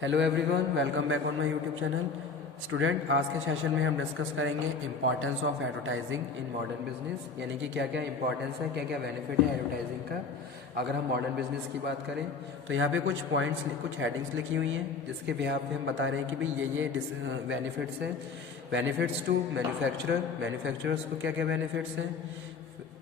Hello everyone, welcome back on my YouTube channel. Student, आज के session में हम डिस्कस करेंगे importance of advertising in modern business, यानी कि क्या क्या इंपॉर्टेंस है, क्या क्या बेनिफिट है एडवर्टाइजिंग का। अगर हम मॉडर्न बिजनेस की बात करें तो यहाँ पे कुछ पॉइंट्स, कुछ हेडिंग्स लिखी हुई हैं जिसके बिहाफ पे हम बता रहे हैं कि भाई ये बेनिफिट्स हैं। बेनिफिट्स टू मैन्युफैक्चरर, मैन्युफैक्चरर्स को क्या क्या बेनिफिट्स हैं,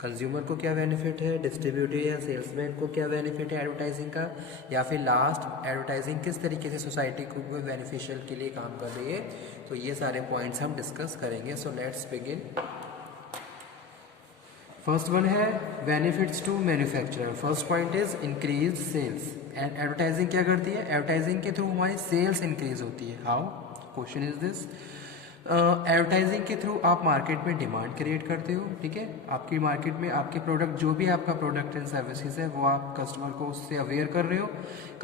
कंज्यूमर को क्या बेनिफिट है, डिस्ट्रीब्यूटर या सेल्समैन को क्या बेनिफिट है एडवर्टाइजिंग का, या फिर लास्ट एडवर्टाइजिंग किस तरीके से सोसाइटी को बेनिफिशियल के लिए काम कर रही है। तो ये सारे पॉइंट्स हम डिस्कस करेंगे। So let's begin. First one है benefits to manufacturer. First point is increase sales. And advertising क्या करती है, एडवर्टाइजिंग के थ्रू हमारी सेल्स इंक्रीज होती है। How? Question is this. Advertising के थ्रू आप मार्केट में डिमांड क्रिएट करते हो। ठीक है, आपकी मार्केट में आपके प्रोडक्ट, जो भी आपका प्रोडक्ट एंड सर्विसेज है, वो आप कस्टमर को उससे अवेयर कर रहे हो,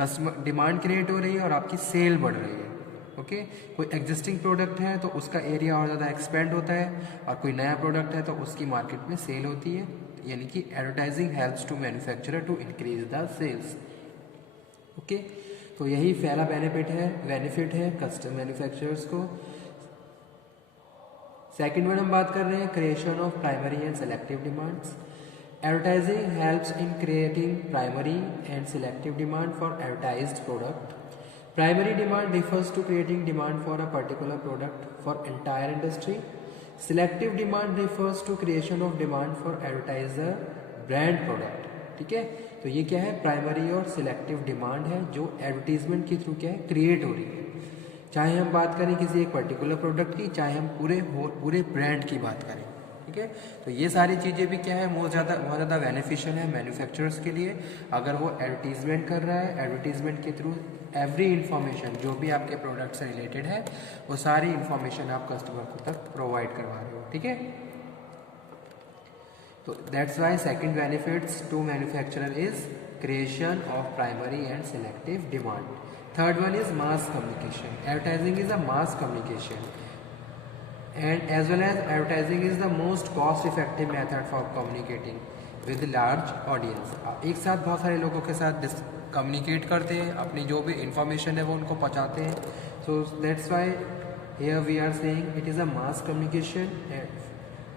कस्टमर डिमांड क्रिएट हो रही है और आपकी सेल बढ़ रही है। ओके, कोई एग्जिस्टिंग प्रोडक्ट है तो उसका एरिया और ज़्यादा एक्सपेंड होता है, और कोई नया प्रोडक्ट है तो उसकी मार्केट में सेल होती है। यानी कि advertising helps to manufacturer to increase the sales. Okay, तो यही पहला बेनिफिट है कस्टम मैन्युफैक्चरर्स को। सेकेंड वन हम बात कर रहे हैं creation of primary and selective demands. Advertising helps in creating primary and selective demand for advertised product. Primary demand refers to creating demand for a particular product for entire industry. Selective demand refers to creation of demand for advertiser brand product. ठीक है, तो ये क्या है, primary और selective demand है जो advertisement के थ्रू क्या है, क्रिएट हो रही है। चाहे हम बात करें किसी एक पर्टिकुलर प्रोडक्ट की, चाहे हम पूरे ब्रांड की बात करें। ठीक है, तो ये सारी चीज़ें भी क्या है, बहुत ज़्यादा बेनिफिशियल है मैन्युफैक्चरर्स के लिए। अगर वो एडवर्टीजमेंट कर रहा है, एडवर्टीजमेंट के थ्रू एवरी इंफॉर्मेशन जो भी आपके प्रोडक्ट से रिलेटेड है, वो सारी इंफॉर्मेशन आप कस्टमर को तक प्रोवाइड करवा रहे हो। ठीक है, तो that's why second benefits to manufacturer is creation of primary and selective demand. Third one is mass communication. Advertising is a mass communication and as well as advertising is the most cost effective method for communicating with large audience। आप एक साथ बहुत सारे लोगों के साथ communicate करते हैं, अपनी जो भी इंफॉर्मेशन है वो उनको पहुंचाते हैं। So that's why here we are saying it is a mass communication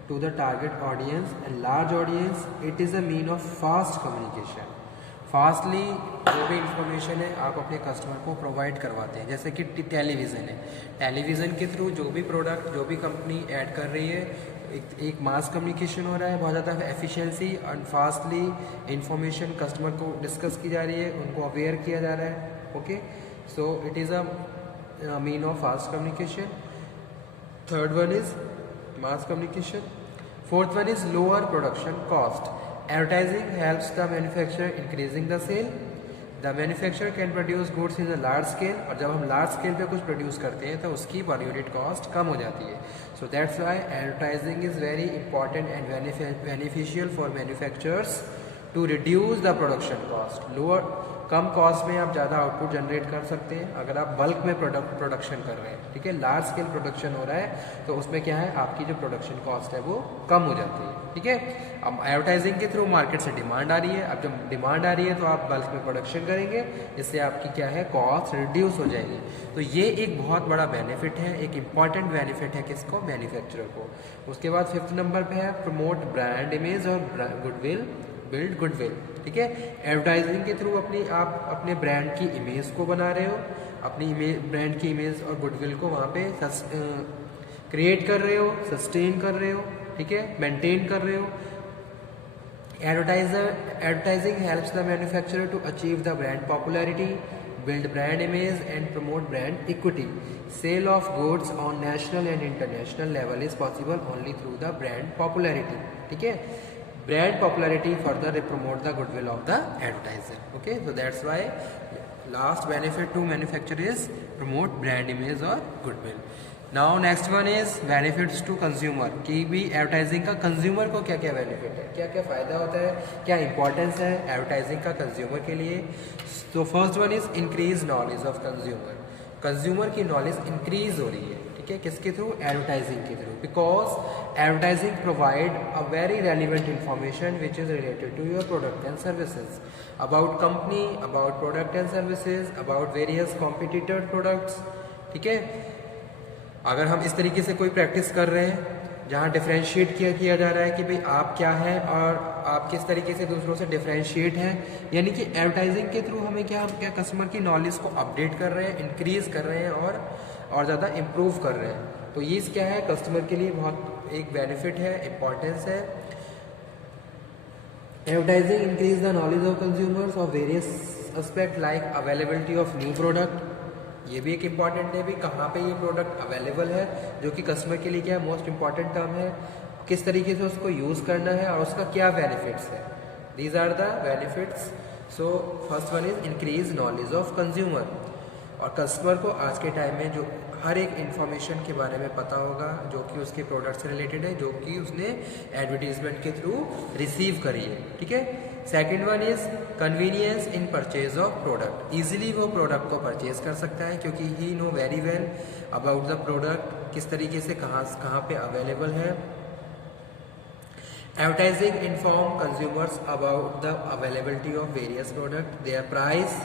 to the target audience and large audience. It is a mean of fast communication. Fastly जो भी इंफॉर्मेशन है आप अपने कस्टमर को प्रोवाइड करवाते हैं। जैसे कि टेलीविज़न है, टेलीविज़न के थ्रू जो भी प्रोडक्ट, जो भी कंपनी ऐड कर रही है, एक मास कम्युनिकेशन हो रहा है, बहुत ज़्यादा efficiency and fastly information customer को डिस्कस की जा रही है, उनको अवेयर किया जा रहा है। Okay, so it is a mean of fast communication. Third one is mass communication. Fourth one is lower production cost. Advertising helps the manufacturer increasing the sale. The manufacturer can produce goods in a large scale, और जब हम large scale पे कुछ produce करते हैं तो उसकी per unit cost कम हो जाती है। So that's why advertising is very important and beneficial for manufacturers to reduce the production cost. Lower, कम कॉस्ट में आप ज़्यादा आउटपुट जनरेट कर सकते हैं अगर आप बल्क में प्रोडक्शन कर रहे हैं। ठीक है, लार्ज स्केल प्रोडक्शन हो रहा है तो उसमें क्या है, आपकी जो प्रोडक्शन कॉस्ट है वो कम हो जाती है। ठीक है, अब एडवर्टाइजिंग के थ्रू मार्केट से डिमांड आ रही है, अब जब डिमांड आ रही है तो आप बल्क में प्रोडक्शन करेंगे, जिससे आपकी क्या है, कॉस्ट रिड्यूस हो जाएगी। तो ये एक बहुत बड़ा बेनिफिट है, एक इंपॉर्टेंट बेनिफिट है किसको, मैन्युफैक्चरर को। उसके बाद फिफ्थ नंबर पे है प्रमोट ब्रांड इमेज और गुडविल, बिल्ड गुडविल। ठीक है, एडवर्टाइजिंग के थ्रू आप अपने ब्रांड की इमेज को बना रहे हो, अपनी ब्रांड की इमेज और गुडविल को वहाँ पे क्रिएट कर रहे हो, सस्टेन कर रहे हो। ठीक है, मेंटेन कर रहे हो। Advertising helps the manufacturer to achieve the brand popularity, build brand image and promote brand equity. Sale of goods on national and international level is possible only through the brand popularity. ठीक है, brand popularity further promote the goodwill of the advertiser. Okay, so that's why last benefit to manufacturer is promote brand image or goodwill. Now next one is benefits to consumer, कि भी advertising का consumer को क्या क्या benefit है, क्या क्या फ़ायदा होता है, क्या इंपॉर्टेंस है एडवर्टाइजिंग का कंज्यूमर के लिए। तो first one is increase knowledge of consumer. Consumer की नॉलेज इंक्रीज हो रही है। ठीक ठीक है, किसके थ्रू? एडवर्टाइजिंग के through, because advertising provide a very relevant information which is related to your product and services, about company, about product and services, about various competitor products. ठीक है, अगर हम इस तरीके से कोई प्रैक्टिस कर रहे हैं जहाँ डिफ्रेंशिएट किया जा रहा है कि भाई आप क्या है और आप किस तरीके से दूसरों से डिफ्रेंशिएट हैं, यानी कि एडवर्टाइजिंग के थ्रू हमें क्या कस्टमर की नॉलेज को अपडेट कर रहे हैं, इंक्रीज कर रहे हैं और ज़्यादा इम्प्रूव कर रहे हैं। तो ये क्या है, कस्टमर के लिए बहुत एक बेनिफिट है, इम्पॉर्टेंस है। Advertising increase the knowledge of consumers of various aspect like availability of new product, ये भी एक इम्पॉर्टेंट है भी कहाँ पे ये प्रोडक्ट अवेलेबल है, जो कि कस्टमर के लिए क्या मोस्ट इम्पॉर्टेंट टर्म है, किस तरीके से उसको यूज़ करना है और उसका क्या बेनिफिट्स है। These are the benefits. So first one is increase knowledge of consumer, और कस्टमर को आज के टाइम में जो हर एक इंफॉर्मेशन के बारे में पता होगा जो कि उसके प्रोडक्ट से रिलेटेड है, जो कि उसने एडवर्टीजमेंट के थ्रू रिसीव करी है। ठीक है, second one is convenience in purchase of product, easily वो प्रोडक्ट को परचेज कर सकता है क्योंकि he know very well about the product, किस तरीके से कहाँ पे अवेलेबल है। Advertising inform consumers about the availability of various product, their price,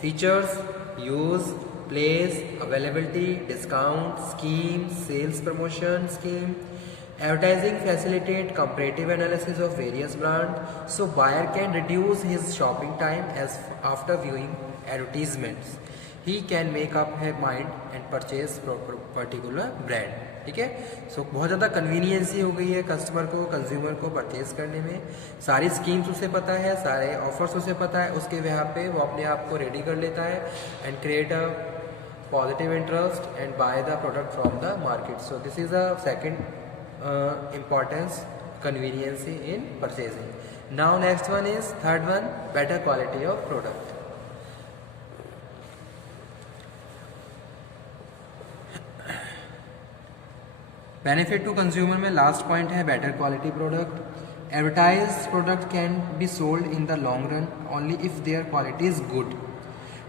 features, use, place, availability, discount, scheme, sales promotion scheme. Advertising facilitate comparative analysis of various brands, so buyer can reduce his shopping time as after viewing advertisements. He can make up his mind and purchase particular brand. ठीक है, सो बहुत ज़्यादा conveniences हो गई है customer को, consumer को purchase करने में। सारी स्कीम्स उसे पता है, सारे ऑफर्स उसे पता है, उसके वहाँ पे वो अपने आप को रेडी कर लेता है and create a positive interest and buy the product from the market. So this is a second importance, convenience in purchasing. Now next one is third one, better quality of product. Benefit to consumer में last point है better quality product. Advertised product can be sold in the long run only if there quality is good,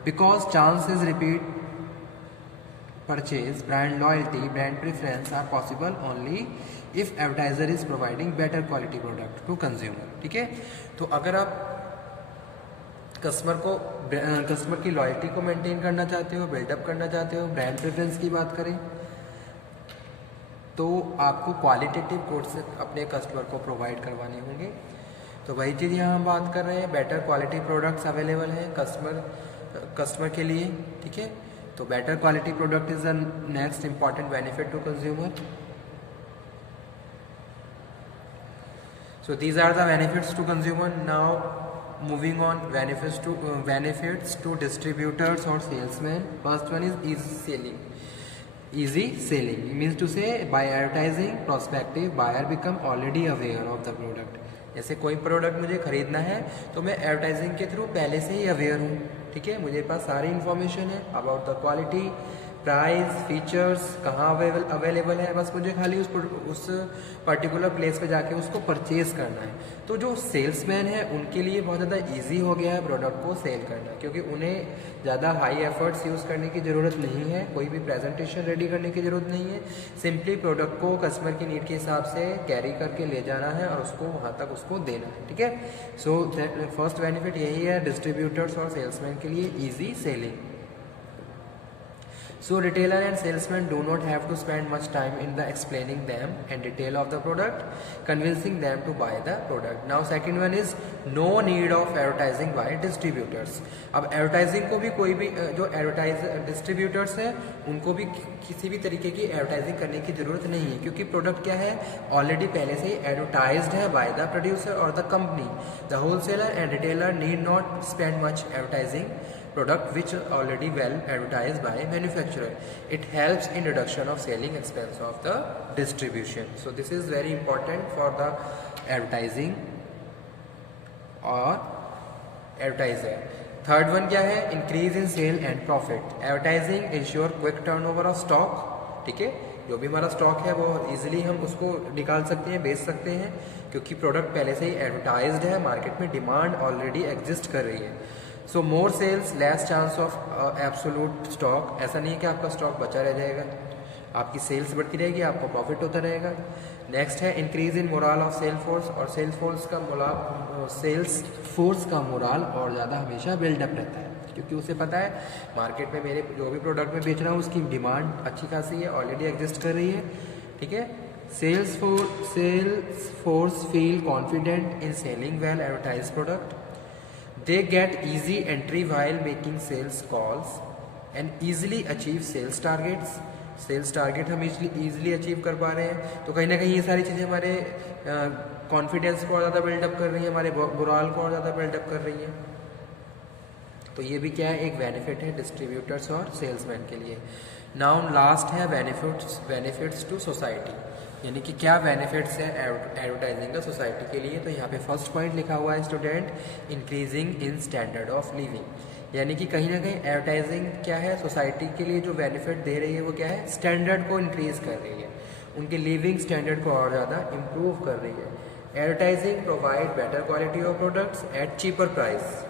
because chances repeat purchase, brand loyalty, brand preference are possible only if advertiser is providing better quality product to consumer. ठीक है, तो अगर आप customer की loyalty को maintain करना चाहते हो, बिल्डअप करना चाहते हो, ब्रांड प्रेफरेंस की बात करें तो आपको क्वालिटेटिव कोड्स अपने कस्टमर को प्रोवाइड करवाने होंगे। तो वही चीज़ यहाँ हम बात कर रहे हैं, बेटर क्वालिटी प्रोडक्ट्स अवेलेबल हैं कस्टमर के लिए। ठीक है, तो better quality product is the next important benefit to consumer. So these are the benefits to consumer. Now moving on benefits to distributors और salesman. First one is easy selling. Easy selling means to say by advertising prospective buyer become already aware of the product. जैसे कोई product मुझे खरीदना है तो मैं advertising के through पहले से ही अवेयर हूँ। ठीक है, मुझे पास सारी इन्फॉर्मेशन है about the quality, price, features, कहाँ अवेलेबल है, बस मुझे खाली उस पर्टिकुलर प्लेस पे जाके उसको परचेज करना है। तो जो सेल्समैन है उनके लिए बहुत ज़्यादा इजी हो गया है प्रोडक्ट को सेल करना, क्योंकि उन्हें ज़्यादा हाई एफर्ट्स यूज़ करने की ज़रूरत नहीं है, कोई भी प्रेजेंटेशन रेडी करने की ज़रूरत नहीं है। सिंपली प्रोडक्ट को कस्टमर की नीड के हिसाब से कैरी करके ले जाना है और उसको वहाँ तक उसको देना है। ठीक है, सो फर्स्ट बेनिफिट यही है डिस्ट्रीब्यूटर्स और सेल्समैन के लिए, easy selling. So retailer and salesman do not have to spend much time in the explaining them and detail of the product, convincing them to buy the product. Now second one is no need of advertising by distributors. अब advertising को भी कोई भी जो distributors है उनको भी किसी भी तरीके की advertising करने की ज़रूरत नहीं है, क्योंकि product क्या है ऑलरेडी पहले से ही advertised है by the producer or the company. The wholesaler and retailer need not spend much advertising product which already well advertised by manufacturer. It helps in reduction of selling expense of the distribution. So this is very important for the advertising or advertiser. Third one क्या है, increase in sale and profit. Advertising ensure quick turnover of stock. ठीक है, जो भी हमारा stock है वो easily हम उसको निकाल सकते हैं, बेच सकते हैं, क्योंकि प्रोडक्ट पहले से ही एडवर्टाइज्ड है, मार्केट में डिमांड ऑलरेडी एग्जिस्ट कर रही है। So more sales, less chance of absolute stock. ऐसा नहीं है कि आपका स्टॉक बचा रह जाएगा, आपकी सेल्स बढ़ती रहेगी, आपको प्रॉफिट होता रहेगा। नेक्स्ट है increase in morale of sale force, और सेल्स फोर्स का मोराल और ज़्यादा हमेशा बिल्डअप रहता है, क्योंकि उसे पता है मार्केट में मेरे जो भी प्रोडक्ट मैं बेच रहा हूँ उसकी डिमांड अच्छी खासी है, ऑलरेडी एग्जिस्ट कर रही है, ठीक है। Sales force feel confident in selling well advertise product, they get easy entry while making sales calls and easily achieve sales targets. Sales target हम ईजिली अचीव कर पा रहे हैं, तो कहीं ना कहीं ये सारी चीज़ें हमारे कॉन्फिडेंस को और ज़्यादा बिल्डअप कर रही हैं, हमारे मोराल को और ज़्यादा बिल्डअप कर रही हैं। तो ये भी क्या है, एक बेनिफिट है डिस्ट्रीब्यूटर्स और सेल्समैन के लिए। नाउ लास्ट है बेनिफिट्स टू सोसाइटी, यानी कि क्या बेनिफिट्स हैं एडवर्टाइजिंग का सोसाइटी के लिए। तो यहाँ पे फर्स्ट पॉइंट लिखा हुआ है student, increasing in standard of living, यानी कि कहीं ना कहीं एडवर्टाइजिंग क्या है सोसाइटी के लिए जो बेनिफिट दे रही है वो क्या है, स्टैंडर्ड को इंक्रीज कर रही है, उनके लिविंग स्टैंडर्ड को और ज़्यादा इम्प्रूव कर रही है। Advertising provide better quality of products at cheaper price,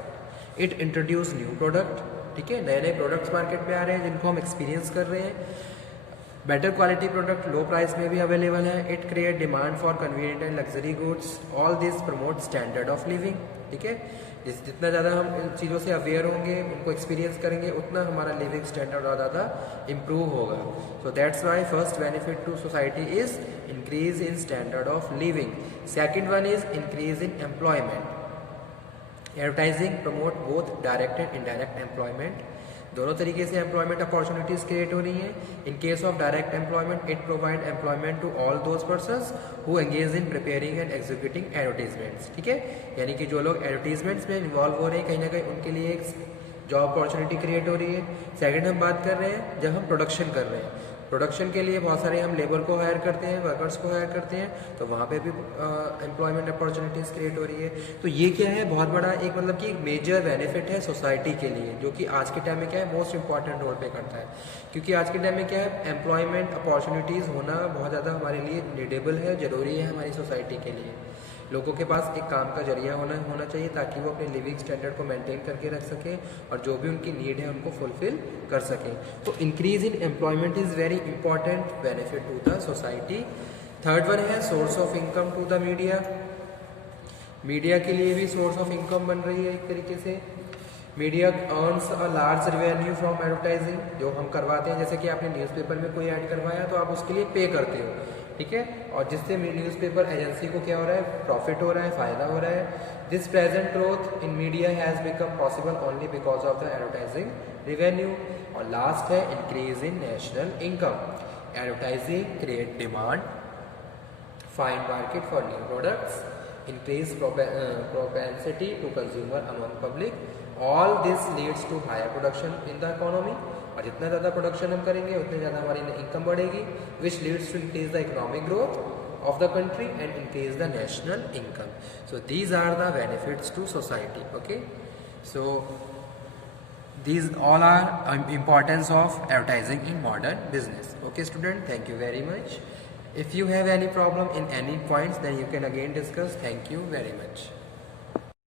it introduce new product, ठीक है, नए नए प्रोडक्ट्स मार्केट में आ रहे हैं जिनको हम एक्सपीरियंस कर रहे हैं। बेटर क्वालिटी प्रोडक्ट लो प्राइस में भी अवेलेबल है। It create demand for convenient and luxury goods, all this promote standard of living, ठीक है। जितना ज़्यादा हम इन चीज़ों से अवेयर होंगे, उनको एक्सपीरियंस करेंगे, उतना हमारा लिविंग स्टैंडर्ड और ज़्यादा इम्प्रूव होगा। So that's why first benefit to society is increase in standard of living. Second one is increase in employment. Advertising promote both direct and indirect employment, दोनों तरीके से एम्प्लॉयमेंट अपॉर्चुनिटीज क्रिएट हो रही हैं। In case of direct employment it provide employment to all those persons who engage in preparing and executing advertisements, ठीक है, यानी कि जो लोग एडवर्टीजमेंट्स में इन्वॉल्व हो रहे हैं कहीं ना कहीं उनके लिए एक जॉब अपॉर्चुनिटी क्रिएट हो रही है। सेकंड हम बात कर रहे हैं जब हम प्रोडक्शन कर रहे हैं, प्रोडक्शन के लिए बहुत सारे हम लेबर को हायर करते हैं, वर्कर्स को हायर करते हैं, तो वहाँ पे भी एम्प्लॉयमेंट अपॉर्चुनिटीज़ क्रिएट हो रही है। तो ये क्या है, बहुत बड़ा एक मतलब कि एक मेजर बेनिफिट है सोसाइटी के लिए, जो कि आज के टाइम में क्या है मोस्ट इंपॉर्टेंट रोल पे करता है, क्योंकि आज के टाइम में क्या है एम्प्लॉयमेंट अपॉर्चुनिटीज़ होना बहुत ज़्यादा हमारे लिए नीडेबल है, ज़रूरी है हमारी सोसाइटी के लिए। लोगों के पास एक काम का जरिया होना चाहिए ताकि वो अपने लिविंग स्टैंडर्ड को मेंटेन करके रख सकें और जो भी उनकी नीड है उनको फुलफिल कर सकें। तो increase in employment is very important benefit to the society. Third one है source of income to the media. Media के लिए भी सोर्स ऑफ इनकम बन रही है एक तरीके से। Media earns a large revenue from advertising, जो हम करवाते हैं, जैसे कि आपने न्यूज़पेपर में कोई ऐड करवाया तो आप उसके लिए पे करते हो, ठीक है, और जिससे न्यूज़पेपर एजेंसी को क्या हो रहा है, प्रॉफिट हो रहा है, फ़ायदा हो रहा है। This present growth in media has become possible only because of the advertising revenue. और लास्ट है increase in national income. Advertising create demand, find market for new products, increase propensity to consumer among public, all this leads to higher production in the economy, और जितना ज़्यादा production हम करेंगे उतनी ज़्यादा हमारी इनकम बढ़ेगी, which leads to increase the economic growth of the country and increase the national income. So these are the benefits to society. Okay, so these all are importance of advertising in modern business. Okay student, thank you very much. If you have any problem in any points, then you can again discuss. Thank you very much.